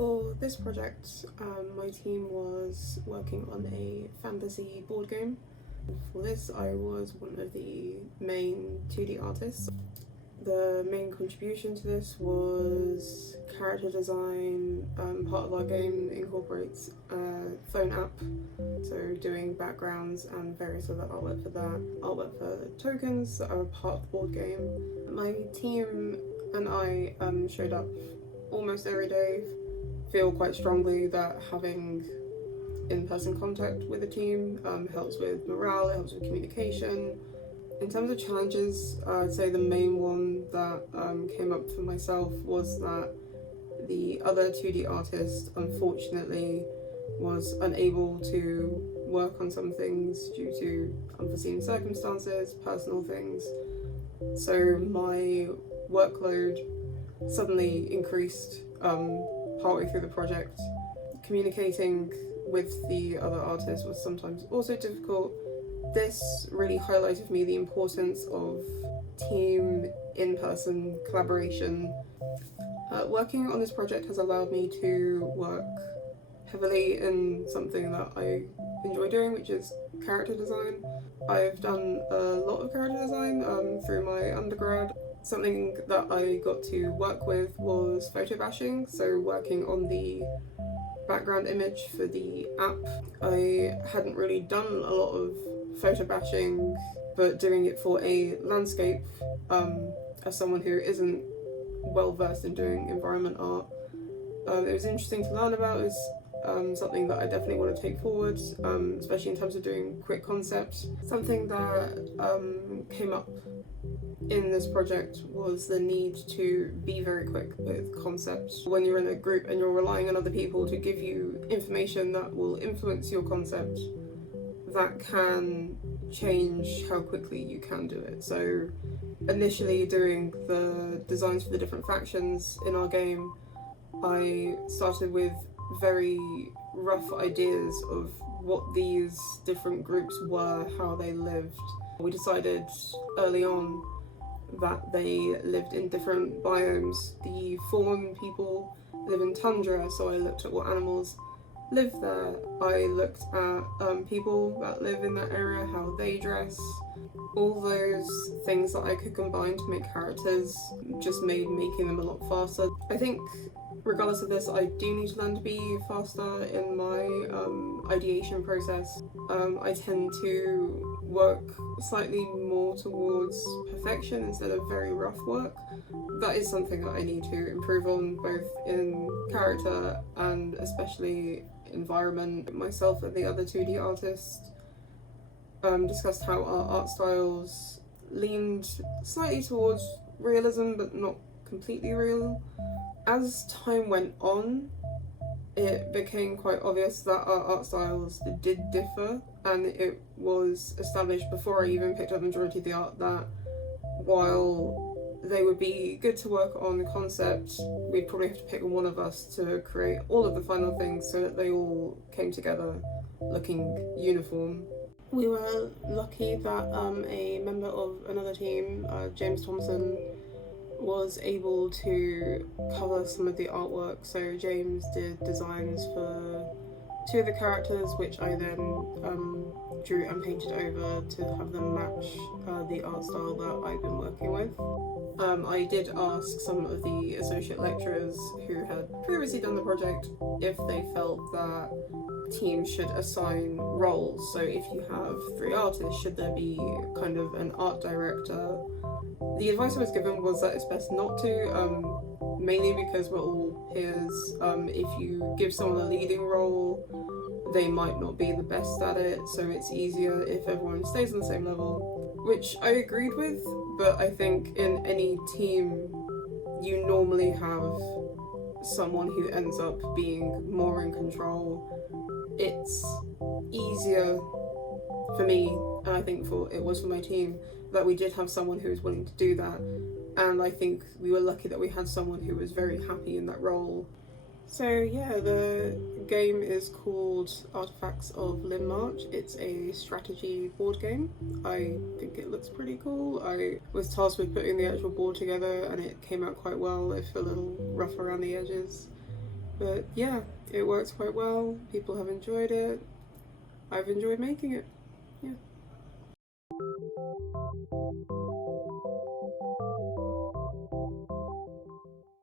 For this project, my team was working on a fantasy board game. For this, I was one of the main 2D artists. The main contribution to this was character design. Part of our game incorporates a phone app, so doing backgrounds and various other artwork for that. Artwork for tokens that are part of the board game. My team and I showed up almost every day. Feel quite strongly that having in-person contact with the team helps with morale, it helps with communication. In terms of challenges, I'd say the main one that came up for myself was that the other 2D artist unfortunately was unable to work on some things due to unforeseen circumstances, personal things. So my workload suddenly increased partway through the project. Communicating with the other artists was sometimes also difficult. This really highlighted for me the importance of team in-person collaboration. Working on this project has allowed me to work heavily in something that I enjoy doing, which is character design. I've done a lot of character design through my undergrad. Something that I got to work with was photo bashing, so working on the background image for the app. I hadn't really done a lot of photo bashing, but doing it for a landscape, as someone who isn't well versed in doing environment art, it was interesting to learn about. It's something that I definitely want to take forward, especially in terms of doing quick concepts. Something that came up in this project was the need to be very quick with concepts. When you're in a group and you're relying on other people to give you information that will influence your concept, that can change how quickly you can do it. So initially doing the designs for the different factions in our game, I started with very rough ideas of what these different groups were, how they lived. We decided early on that they lived in different biomes. The fawn people live in tundra, so I looked at what animals live there. I looked at people that live in that area, how they dress. All those things that I could combine to make characters just made making them a lot faster. I think regardless of this, I do need to learn to be faster in my ideation process. I tend to work slightly more towards perfection instead of very rough work. That is something that I need to improve on, both in character and especially environment. Myself and the other 2D artists discussed how our art styles leaned slightly towards realism but not completely real. As time went on, it became quite obvious that our art styles did differ, and it was established before I even picked up the majority of the art that while they would be good to work on the concept, we'd probably have to pick one of us to create all of the final things so that they all came together looking uniform. We were lucky that a member of another team, James Thompson, was able to cover some of the artwork. So James did designs for 2 of the characters, which I then drew and painted over to have them match the art style that I've been working with. I did ask some of the associate lecturers who had previously done the project if they felt that teams should assign roles. So if you have 3 artists, should there be kind of an art director? The advice I was given was that it's best not to, mainly because we're all peers. If you give someone a leading role, they might not be the best at it, so it's easier if everyone stays on the same level, which I agreed with, but I think in any team you normally have someone who ends up being more in control. It's easier for me, and I think it was for my team, that we did have someone who was willing to do that, and I think we were lucky that we had someone who was very happy in that role. So yeah, the game is called Artifacts of Limb March. It's a strategy board game. I think it looks pretty cool. I was tasked with putting the actual board together and it came out quite well, if a little rough around the edges. But yeah, it works quite well. People have enjoyed it. I've enjoyed making it. Yeah.